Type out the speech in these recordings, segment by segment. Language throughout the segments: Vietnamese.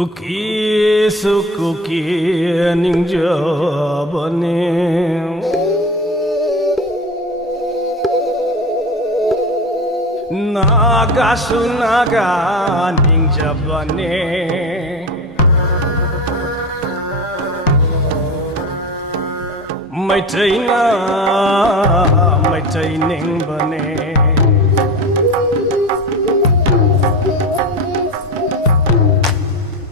Cookie so cookie ninja bane Naga su naga ninja bane Mai tay ning bane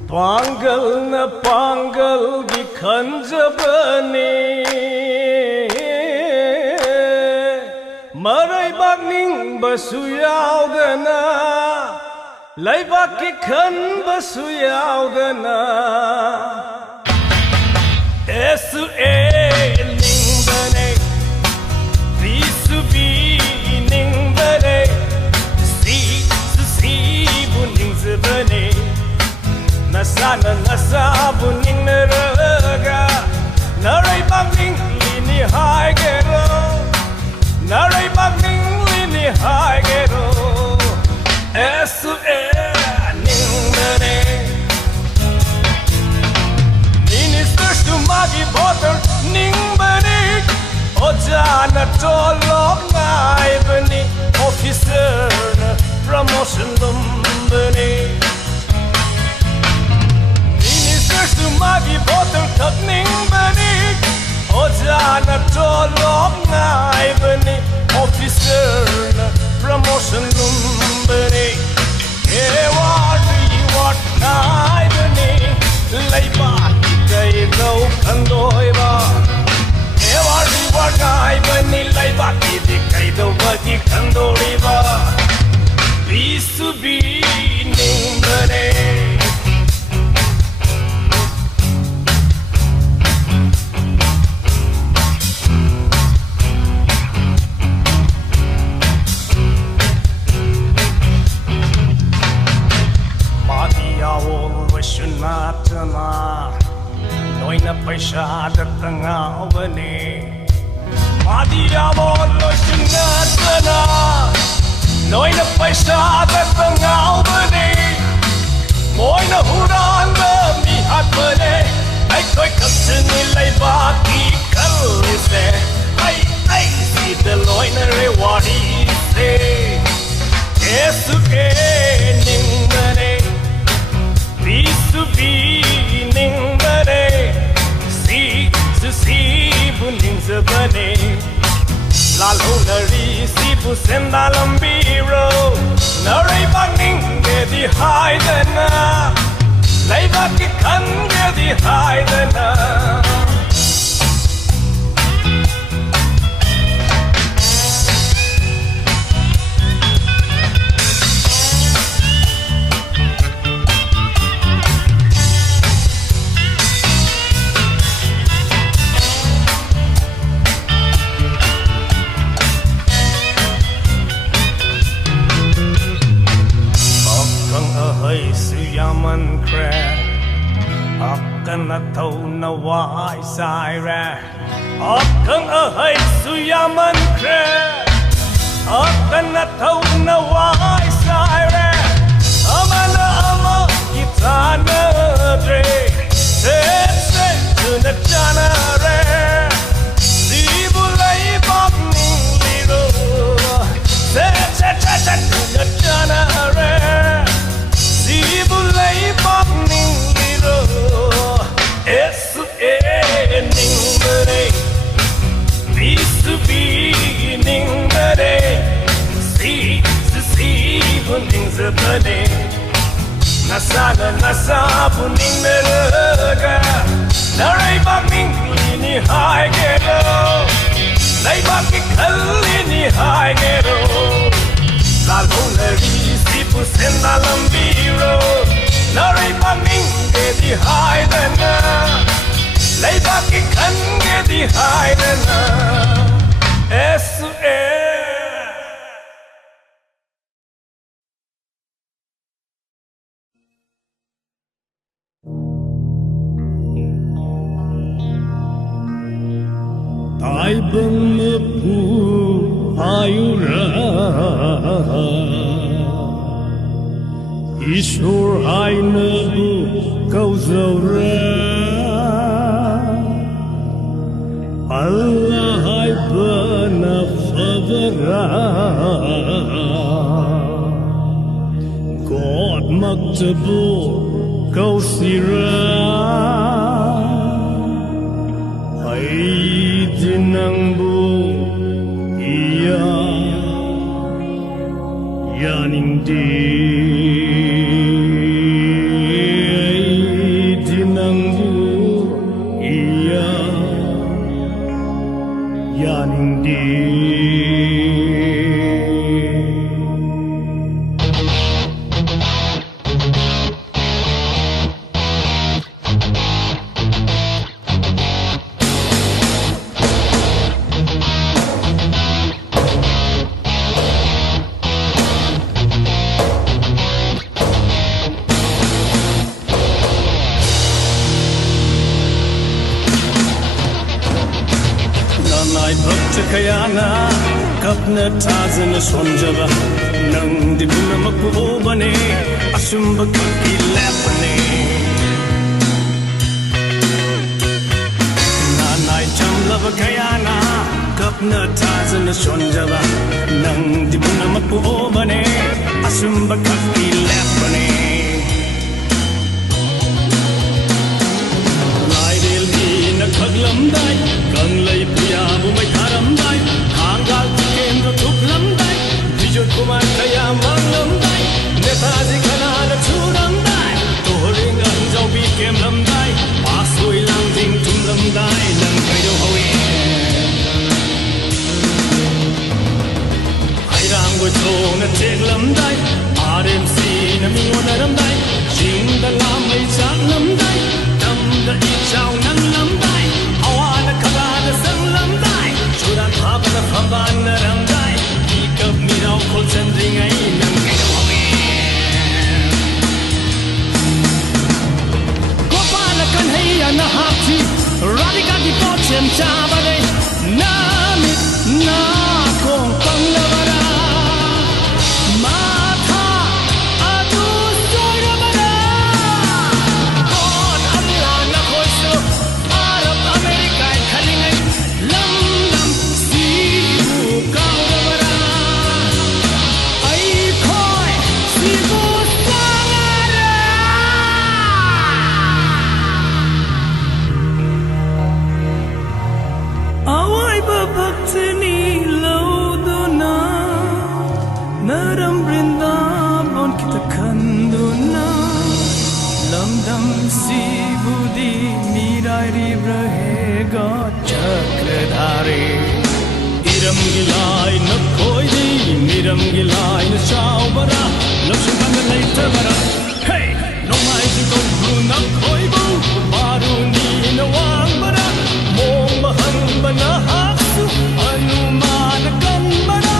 Pangal na pangal di khanjabane Marai bak ning basu yaudana Laibak ki khan basu yaudana Esu ning bane Bisu bi ning bane Si bu ning zabane Nasa buning naraga Naray bagning lini hai gero Naray bagning lini hai gero Esu ning bane Minister sumagi voter ning bane Ojana tolok ngai bane Officer na promotion lum bane Sumagi voter khắc ning bani Ojana tolok ngai bani Officer na promotion lum bani Reward ngai bani Laiba kai dau khandoi ba Reward ngai bani Laiba kai dau bagi khandoi ba Bisu bi ning bani Natana Noina paisa datanga bane Madiya bolo shinatana Noina paisa datanga bane Moina huran ba mi hat bane Ai koi kapsini lai ba ki kal se Ai si de loina rewadi se Yesu ning bane Bisu bi ning bane Si bu ning zabane Lalo nari si bu senda lambiro Nari bak ning ge di hai dana Lai bak ki khan ge di hai dana Yaman crack Akana thâu na wai sai ra Akang ahai su yaman crack Akana thâu na wai sai ra Amana ama kitana dre Se tu na chana re Sibu lai bak ning liro Se tu na chana re Sibulay bak ning liro Esu ning bane Bisu bi ning bane Si bu ning zabane Nasa bu ning naraga Naray bak ning lini hai gero Lai bak ki khal lini hai gero Lalo nari si bu senda lambiro Naray panging ge di hai dana Lai bak ki khan ge di hai dana Esu Tai bang me pu ayura ईश्वर हायनबु कौजौरा Allah haibana fabara God maktabu kausira hai dinangbu iya yaningdi dinangbu iya yaningdi Kayana kapna tazana sonjaba nang di puna makubane asumba kilepane nanay jamlaba kayana kapna tazana sonjaba nang di puna makubane asumba kilepane laidel di nakaglamday Kangleipa bu mai tharamdai Kangal kendra thuplamdai Bijot kumar kaya manglamdai Netaji khanana churamdai Toring anjau bi kemlamdai Pasoi langjing tumlamdai Nang kaido hawi Hairang go chong na cheklamdai RMC na mingonaramdai Jingda lamai chaklamdai Damda ichau nanglamdai Awana kabana sanglamdai Chudan habana phambana ramdai Ikap mirau khol chandringai Nang kaido hawi Gopala kanhaiya na hapti Radika di pochem chabade Namit na kong panglabara Mata adu soirabara God Allah na koiso Arab America khalingai lam lam sibu kaurabara ai khoi sibu sangara awai babakhtini lauduna naram brindaban kita khanduna lamdam sibudi mirai ribrahega chakradhare iram gilai na khoidi miram gilai na chaubara lakshman laitabara hey no mai to na khoibu baruni na wangbara mong mahang bana haksu anuman kanbara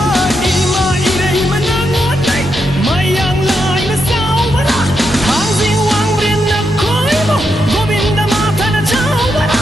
ima irei manangotai mayang lai na saubara hanging wang brin na khoibu govinda mata na chaubara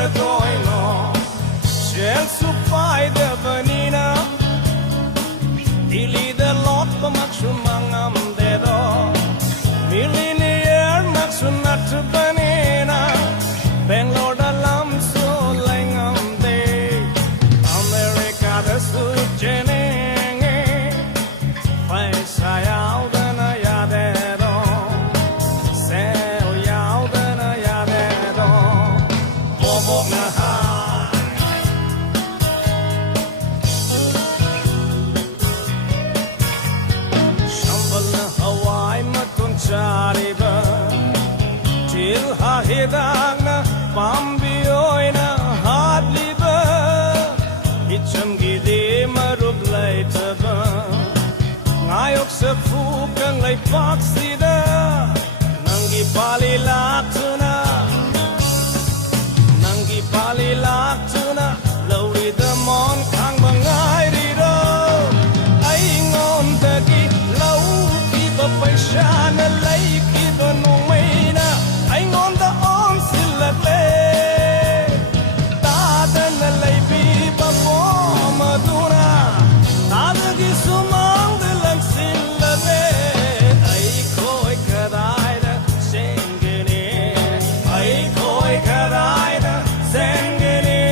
hinga toy no shell supai de vanina dili the lot pa maksumangam de do millionaire maksunat banena Bangalore da lam so langam de America da su jeneng pai sa yao da na ya de do sel yao da na ya de do bo bo na ha shambal na Hawaii matun chari ba til ha hedang na Pambioina hadliba Icham gide marub laitaba Ngayok sa fu Kangleipak sida Nanggi pali laktuna Nanggi pali laktuna Lauri damon kang bangay riro Ay ngon tagi lau kiba paisya na lay kiba nung may na Ay ngon da om sila Madura, Tadagi sumang de lang sila le. Ay ko'y kaday na sengene. Ay ko'y kaday na sengene.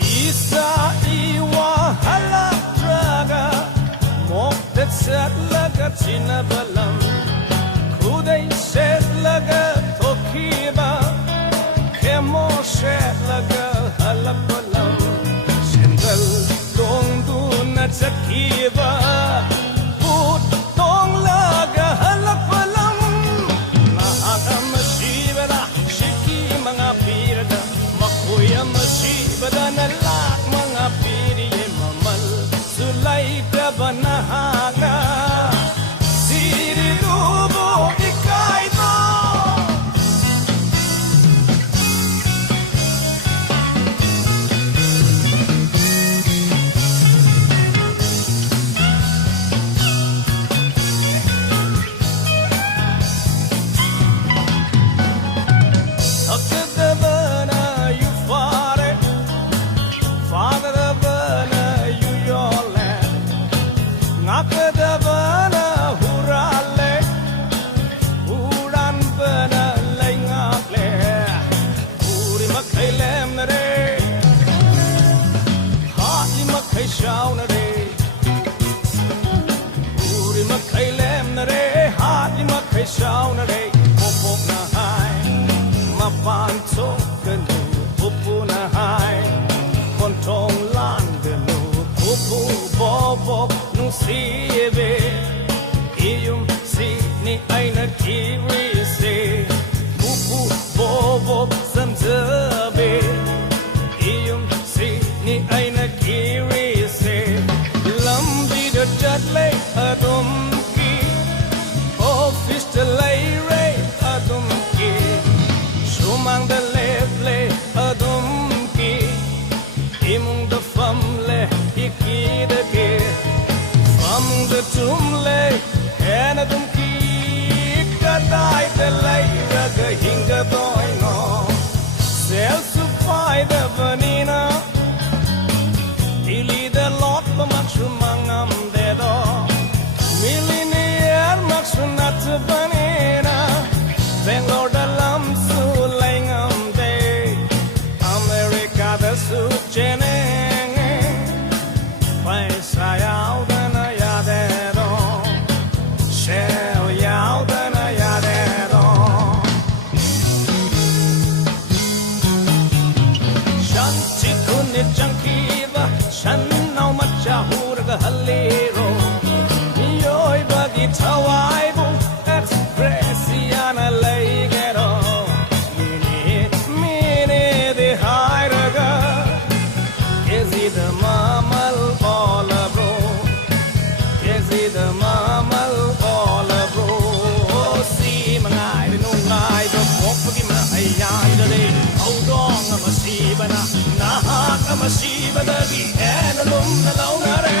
Isa iwa halak draga, moktet set laga chinabalam. Kuday set laga tokiba, kemo set laga halapalam. Shendal dong duna chakiba, put dong laga halapalam. Mahaka masibada, shiki mga pirada, makuya masibada nalak mga piriye mamal. Sulay ka ba nahana? Siridubo ikay to. Akadabana Yaifare, Fatherabana you your land. Akadabana hurale, uran bana lengakle, uri makai lemre, hati makai shaunare, uri makai lemre, hati makai shaunare, popop na hai, mapanto ganu, popo na hai, kontong lan ganu, popo bobo. Sibe iyum si ni aina kiri se bubu bobo samzabe iyum si ni aina kiri se lambi da chatle adum ki office de lay adum ki shumang da leble adum ki imung da famle iki da ke the tumle and the tumki kadai the lay raga hinga toy no sell supply the vanina dili the lot pa maksumangam de do millionaire maksunat banina Bangalore da lam su langam de America da su jeneng pai sa yao da na ya de do shell yao da na ya de do shan chi kun ni janki ba shan nau ma cha hu ra halero mi yoi ba gi thawai bu expressiana lay ge do mine de hai ra ga is it the mamal all bro is it the mamal all bro si mangai no ngai do pop gi ma ai ya de au dong ma si bana na ha ma si ba da gi en lum na lo na re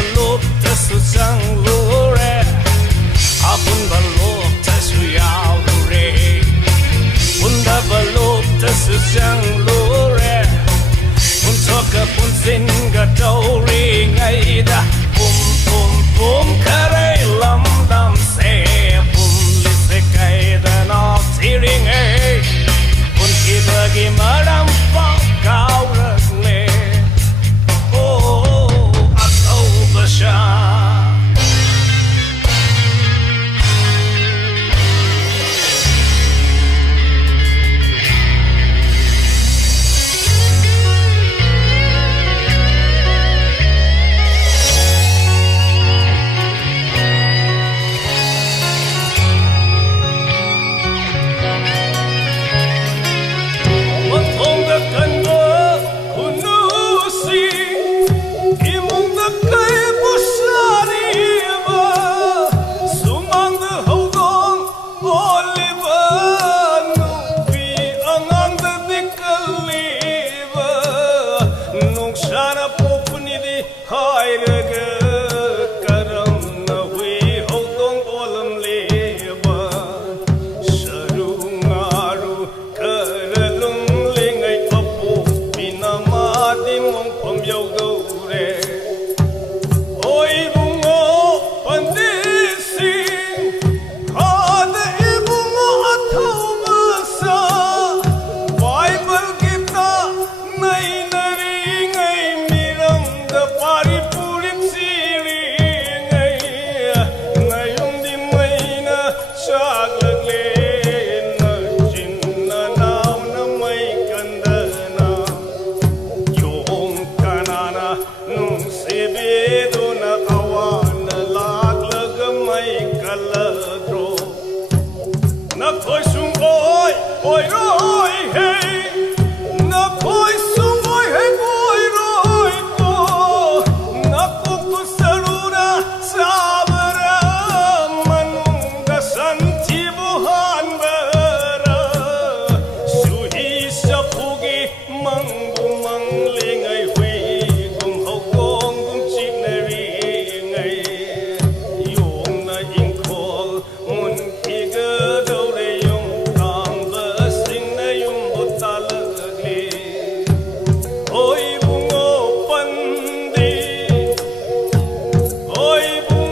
balop ta su sang lore apun balop ta su yaw lore bunda balop ta su sang lore un toka pun sin ga tau ri ngai da pum pum pum kare lam dam se pum li se kai da no tiring ai pun ki bagi madam pa kau le oi bungo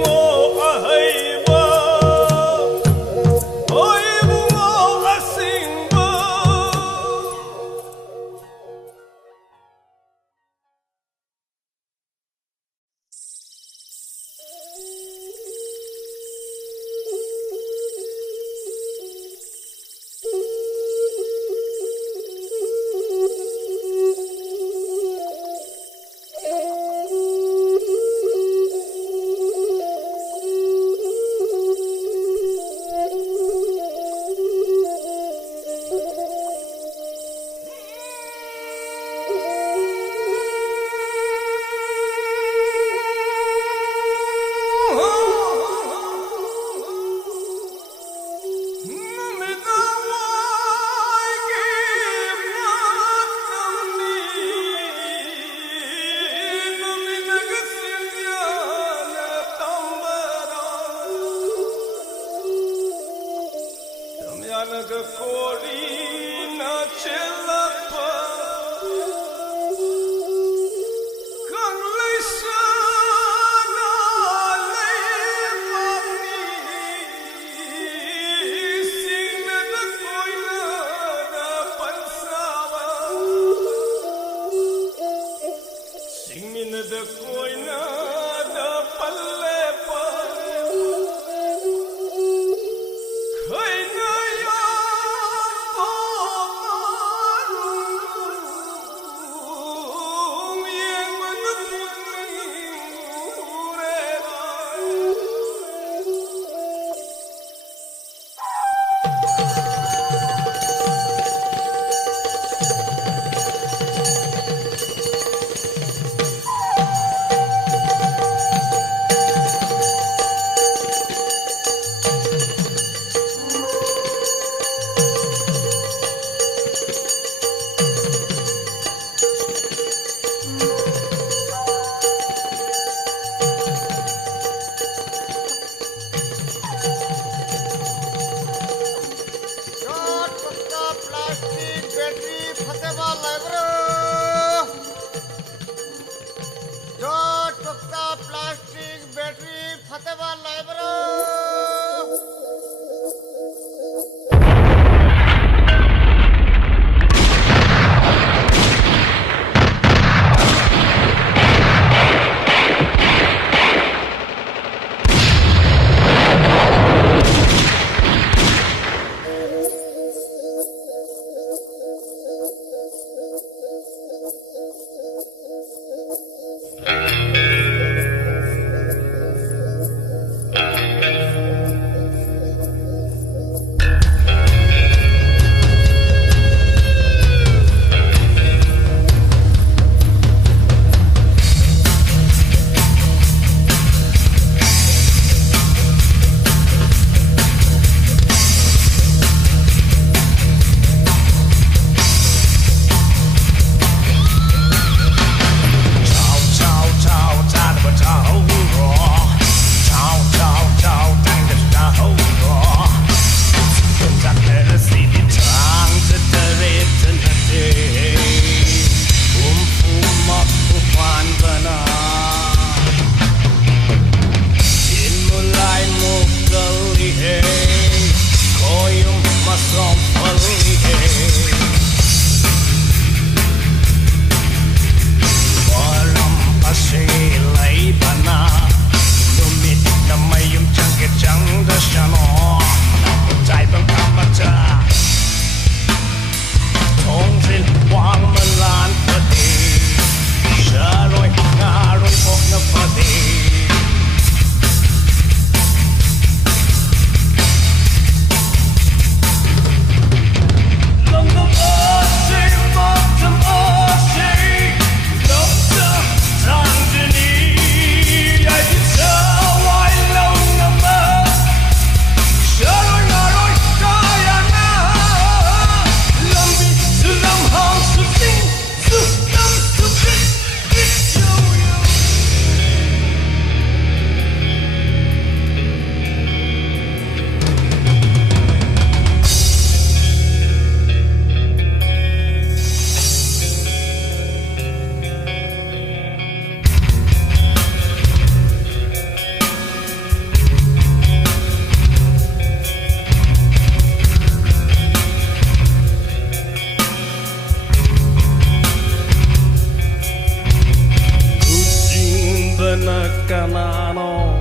no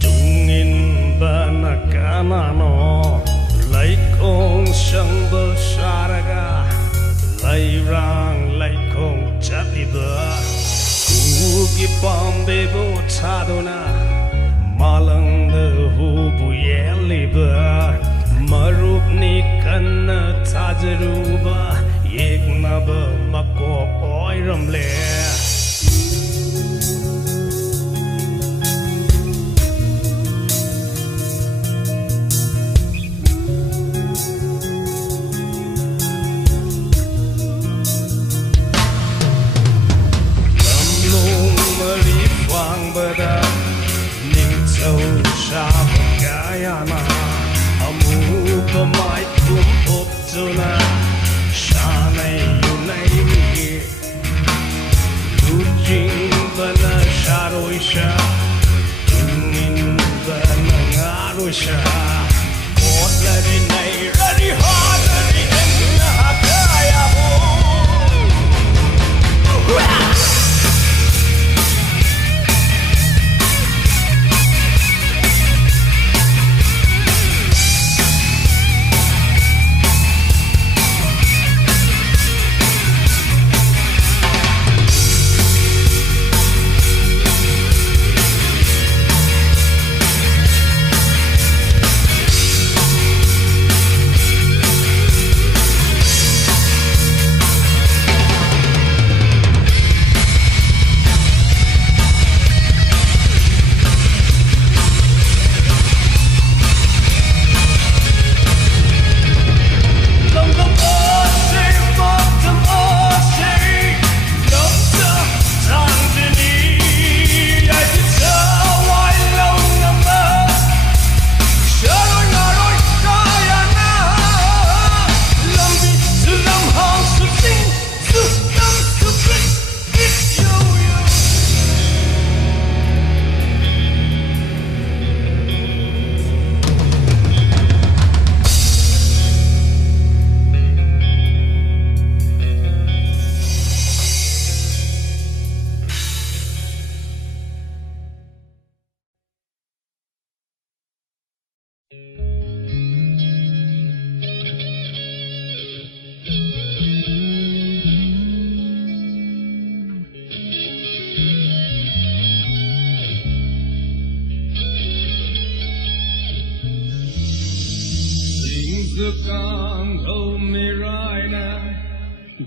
tung in bana kana no lai kong sang bơ saraga lai rang lai kong chati ba ku ki pambe bo chadona malang de hu bu ye ba marup ni kanna tajaruba yek na ba mako oi ramle bada ning châu sa kaya na amu pa mai kum op zona sa nay yu nay mi lu jing bana sa roi sa tung bana nga roi sa ot la di nay ra di ha la di na kaya bo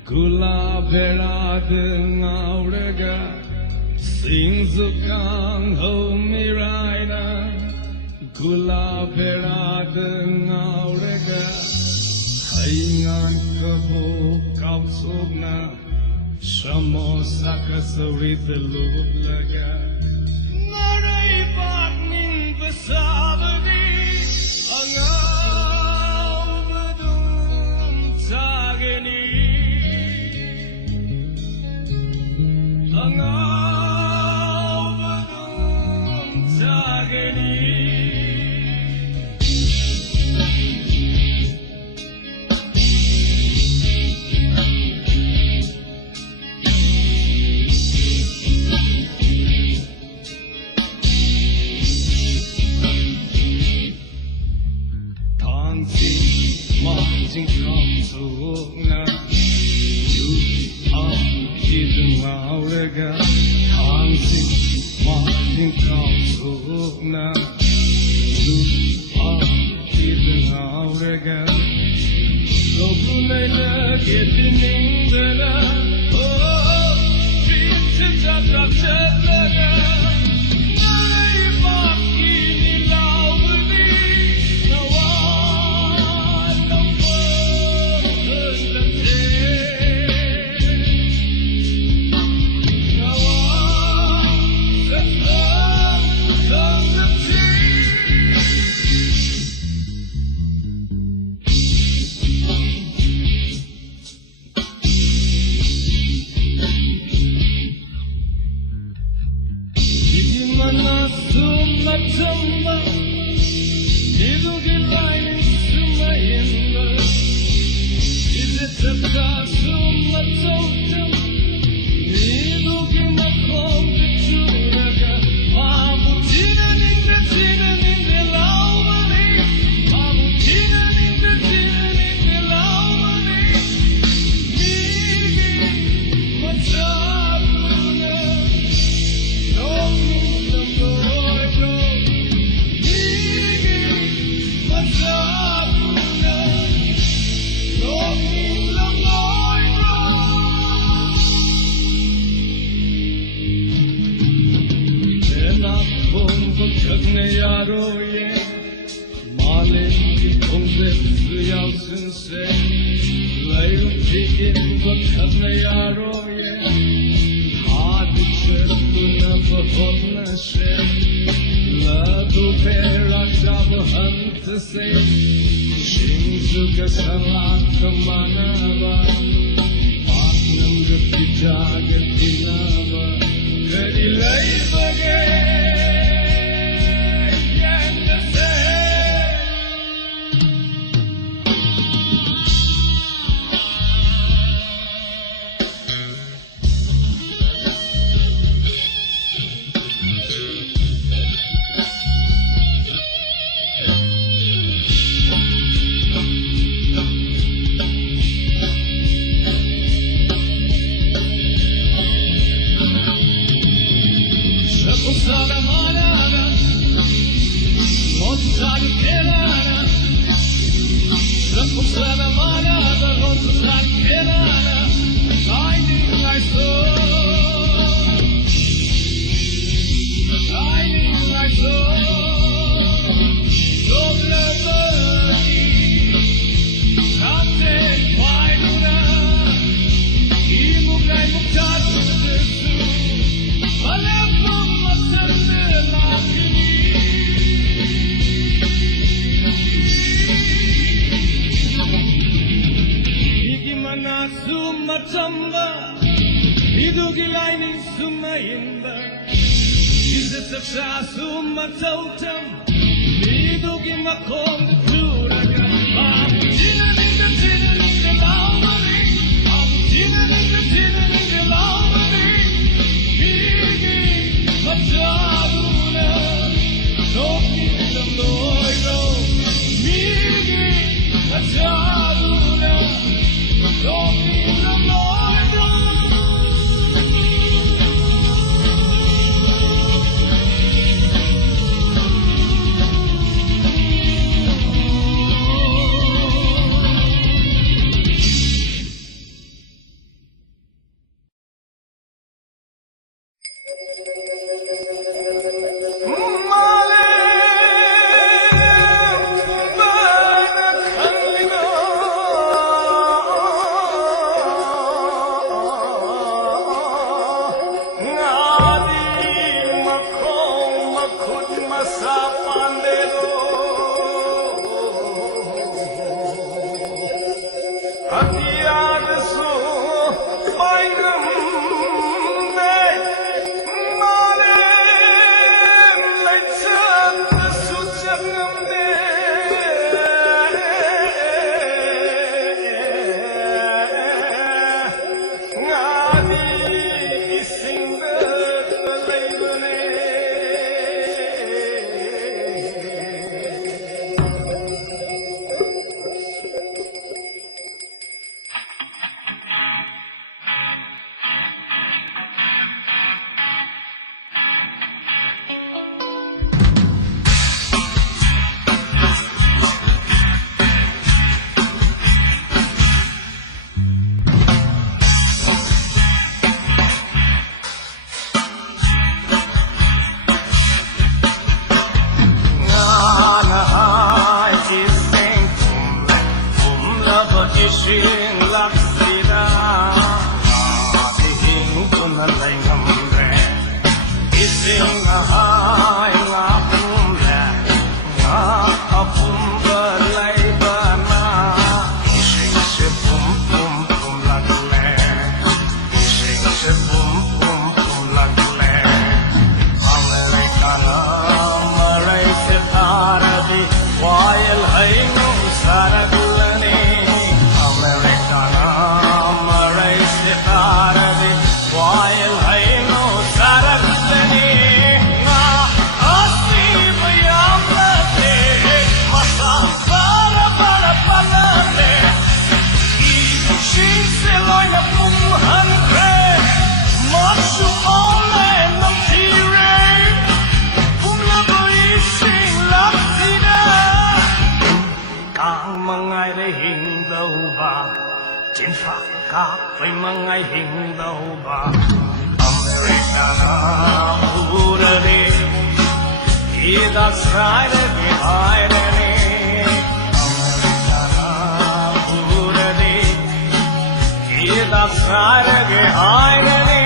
Gula vera de ngaurega sing zukang ho miraina gula vera de ngaurega haingan kabo kau sogna samosa kasuri de lublaga narai bagning pasabadi angau badum sageni angau badum sageni yaroye Malin konglet yalsın se Layım tikin bakan yaroye Hadi çöpüne bakonna se La du pera jabu hantı se Shinzu ka salat kamana ba Paknam gapita gatina ba Kadi lay bagay phải mang ngay hình đầu bà America na ura đi Ida side ke hairane Americana purade Ida side ke hairane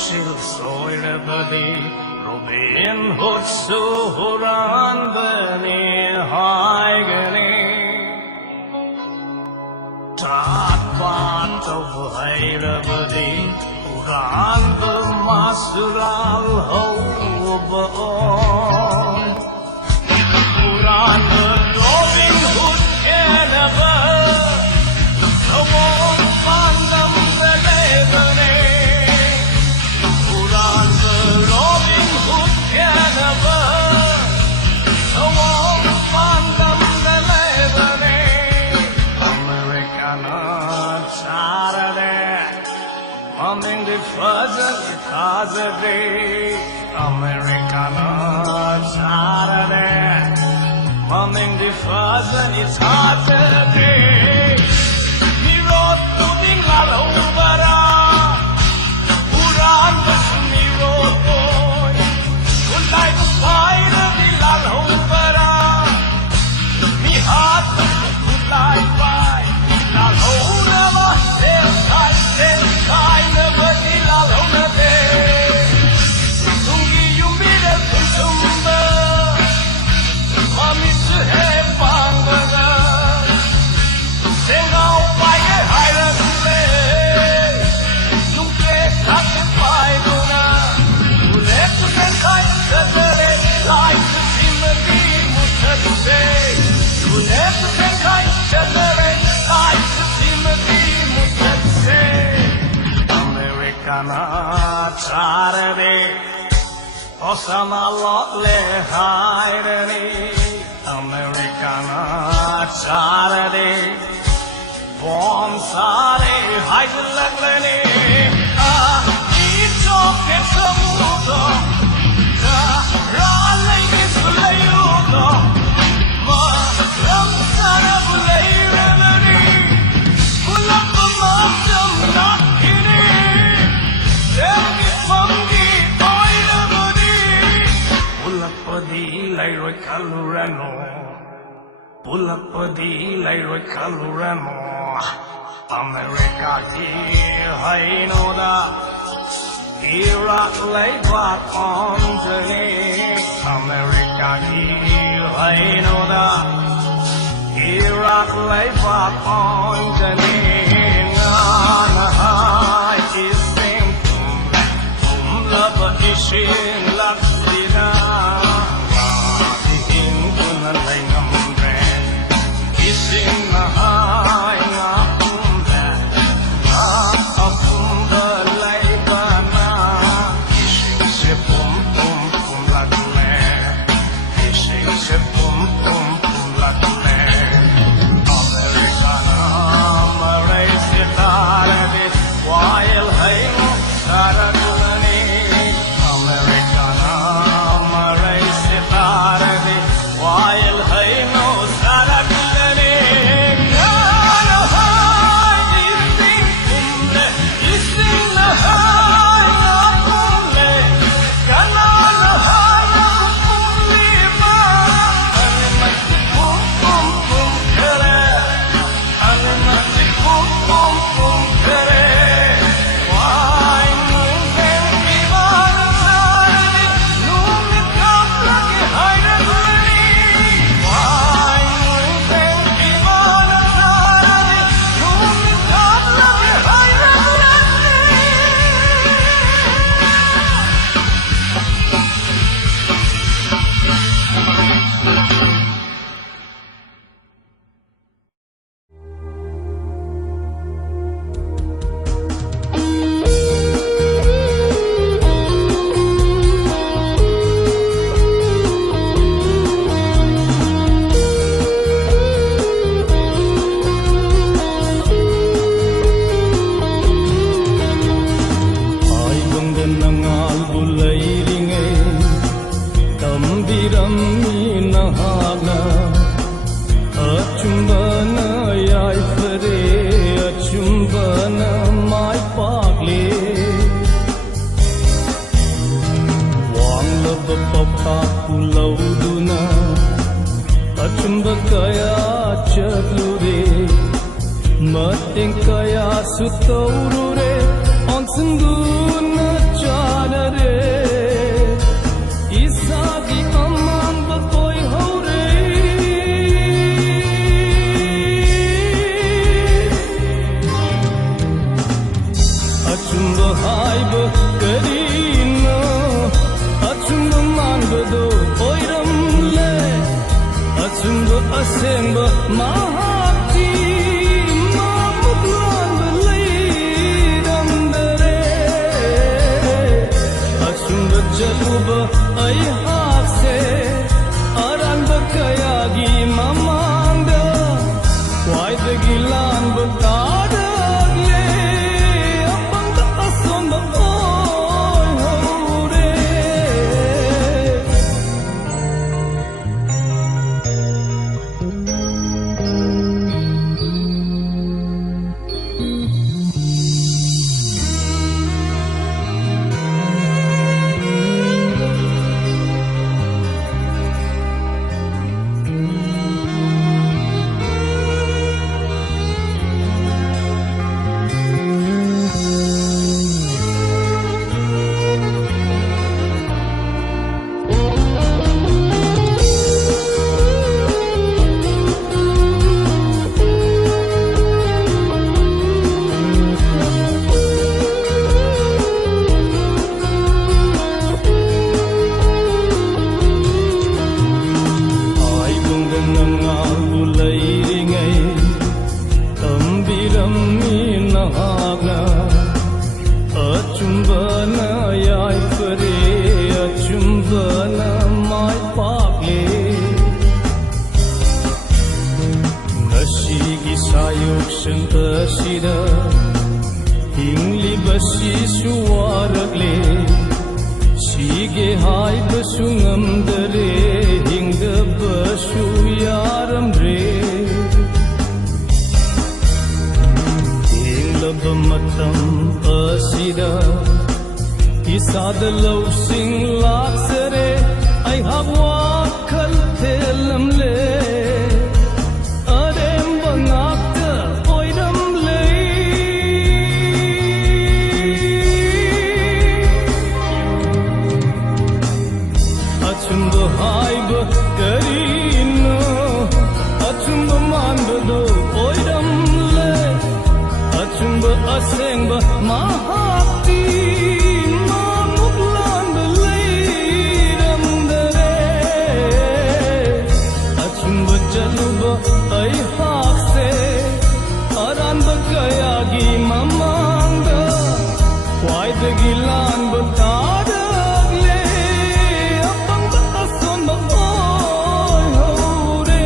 Sil soile badi Robin Hood suhuran bani haigani Tat bat of haira badi Uran masural hoba Uran Robin Hood kenaba Awon pandam belebane Mumming the fuzzer, Saturday, Americana Saturday. Mumming the fuzzer, it's Saturday. Me wrote to the Lalovara, Uran was me wrote boy. Good night, fire, the Lalovara. Me heart, good night, bye. Lalovara, I never did alone a day. Tungi you made a tumba. Mommy to have banga. Sing out by a higher play. You get cut by Duna. You let the kind of like to see me must say. You let the kind of like to see me must say. Americana Saturday, Osama Lotle Haidani. Americana Saturday, Bomb Sare Haidalani. Each of it's a mudo, Raleigh is Layudo, Ram Sarabulay Remedy, pull up the mountain, not in it. Tell me from the oil of the pull up the Lyra Calurano, pull up the Lyra Calurano, America, I know that. Iraq lay back on the lake, America, I know that. Iraq lay back on the lake, Anaheim is love ishin laksina, in kunalay namre, ishin Nahay ngapumbe, ngapumbe laybana, ishin se pum pum pum lagle, ishin se pum pum pum lagle, Americana achumbana mai pakle wang laba papa pulau duna achumba kaya chatlure mating kaya sutaurure on sunguna chanare isagi amang bakoy hore achumba haiba karina achumba manbado oiram le achumba asemba mahati mamuklan balairam dare achumba jaluba ai hafse aran bakayagi mamanda wai the gilan bakada achumbana yaifare achumbana mai pakle nashigi sayuk shantasida hingli basi suwarakle sige hai basungam dare hingda basu yaram re matam asida isad law sing laksare ai habwa khal thelam le adem bangakta oidam le achumba haiba karina achumba manbado oidam le achumba asengba mahati mamuklan balairam dare achumba jaluba ai hafse aran bakayagi mamanda wai the gilan batadagle apang batason ba oy hore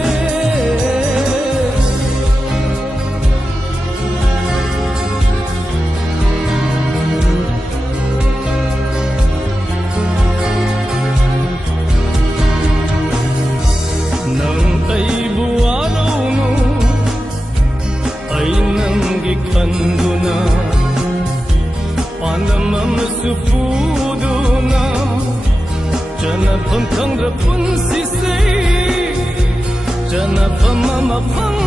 kanduna panamam sufuduna jana pam kang rapun sisei jana pam mama pang